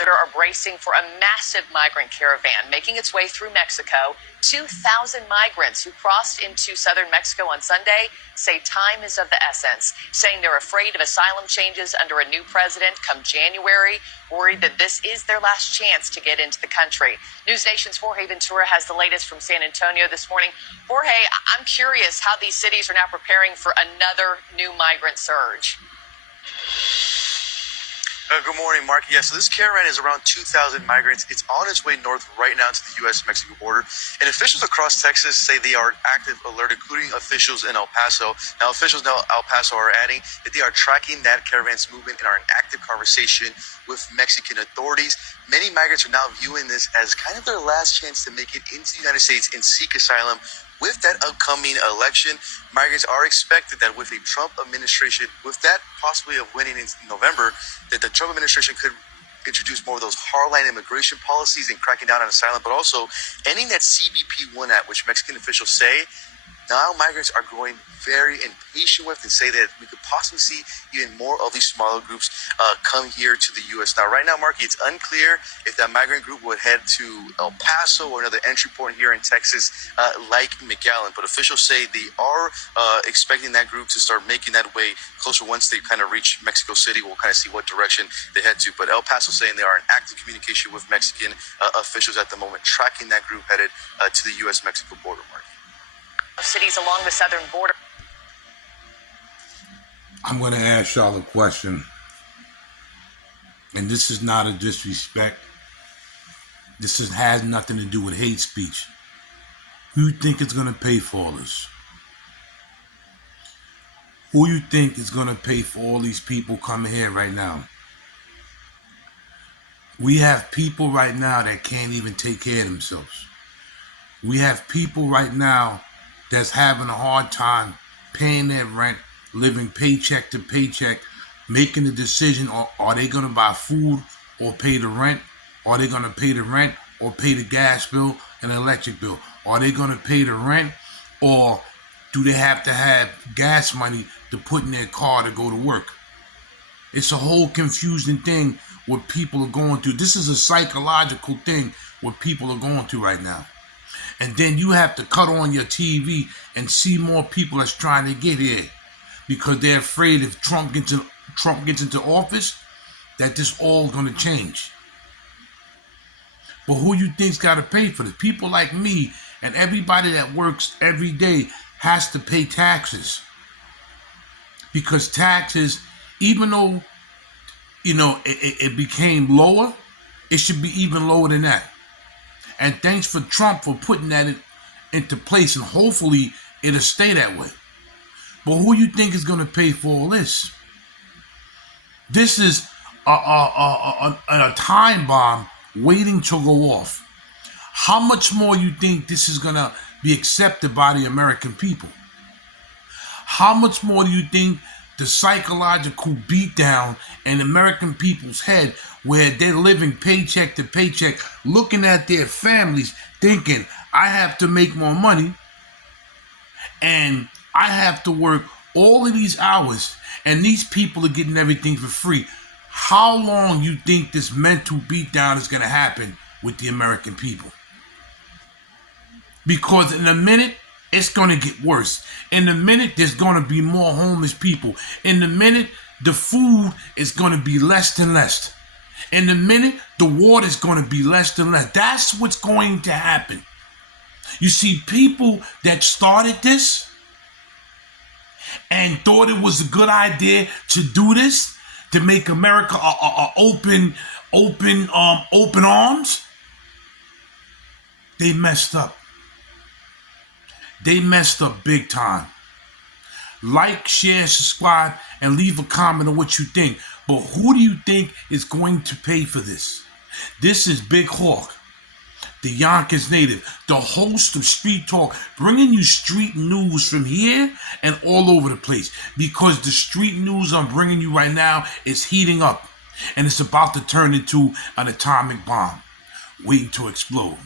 Are bracing for a massive migrant caravan making its way through Mexico. 2,000 migrants who crossed into southern Mexico on Sunday say time is of the essence, saying they're afraid of asylum changes under a new president come January, worried that this is their last chance to get into the country. News Nation's Jorge Ventura has the latest from San Antonio this morning. Jorge, I'm curious how these cities are now preparing for another new migrant surge. Good morning, Mark. Yeah, so this caravan is around 2,000 migrants. It's on its way north right now to the U.S.-Mexico border. And officials across Texas say they are active alert, including officials in El Paso. Now, officials in El Paso are adding that they are tracking that caravan's movement and are in active conversation with Mexican authorities. Many migrants are now viewing this as kind of their last chance to make it into the United States and seek asylum. With that upcoming election, migrants are expected that with a Trump administration, with that possibly of winning in November, that the Trump administration could introduce more of those hardline immigration policies and cracking down on asylum, but also ending that CBP-1 Act, which Mexican officials say now migrants are growing very impatient with, and say that we could possibly see even more of these smaller groups come here to the U.S. Now, right now, Marky, it's unclear if that migrant group would head to El Paso or another entry point here in Texas like McAllen. But officials say they are expecting that group to start making that way closer once they kind of reach Mexico City. We'll kind of see what direction they head to. But El Paso saying they are in active communication with Mexican officials at the moment, tracking that group headed to the U.S.-Mexico border, Marky. Cities along the southern border. I'm going to ask y'all a question, and this is not a disrespect. This has nothing to do with hate speech. Who you think is going to pay for all this? Who you think is going to pay for all these people coming here right now? We have people right now that can't even take care of themselves. We have people right now that's having a hard time paying their rent, living paycheck to paycheck, making the decision, are they going to buy food or pay the rent? Are they going to pay the rent or pay the gas bill and electric bill? Are they going to pay the rent, or do they have to have gas money to put in their car to go to work? It's a whole confusing thing what people are going through. This is a psychological thing what people are going through right now. And then you have to cut on your TV and see more people that's trying to get here because they're afraid if Trump gets into office that this all going to change. But who you think's got to pay for this? People like me and everybody that works every day has to pay taxes. Because taxes, even though, it became lower, it should be even lower than that. And thanks for Trump for putting that into place, and hopefully it'll stay that way. But who you think is going to pay for all this? This is a time bomb waiting to go off. How much more you think this is going to be accepted by the American people? How much more do you think the psychological beatdown in American people's head, where they're living paycheck to paycheck, looking at their families, thinking, I have to make more money, and I have to work all of these hours, and these people are getting everything for free. How long you think this mental beatdown is going to happen with the American people? Because in a minute, it's going to get worse. In a minute, there's going to be more homeless people. In a minute, the food is going to be less and less. In a minute, the water is going to be less and less. That's what's going to happen. You see, people that started this and thought it was a good idea to do this, to make America open arms, they messed up. They messed up big time. Like, share, subscribe, and leave a comment on what you think. But who do you think is going to pay for this? This is Big Hawk, the Yonkers native, the host of Street Talk, bringing you street news from here and all over the place. Because the street news I'm bringing you right now is heating up, and it's about to turn into an atomic bomb waiting to explode.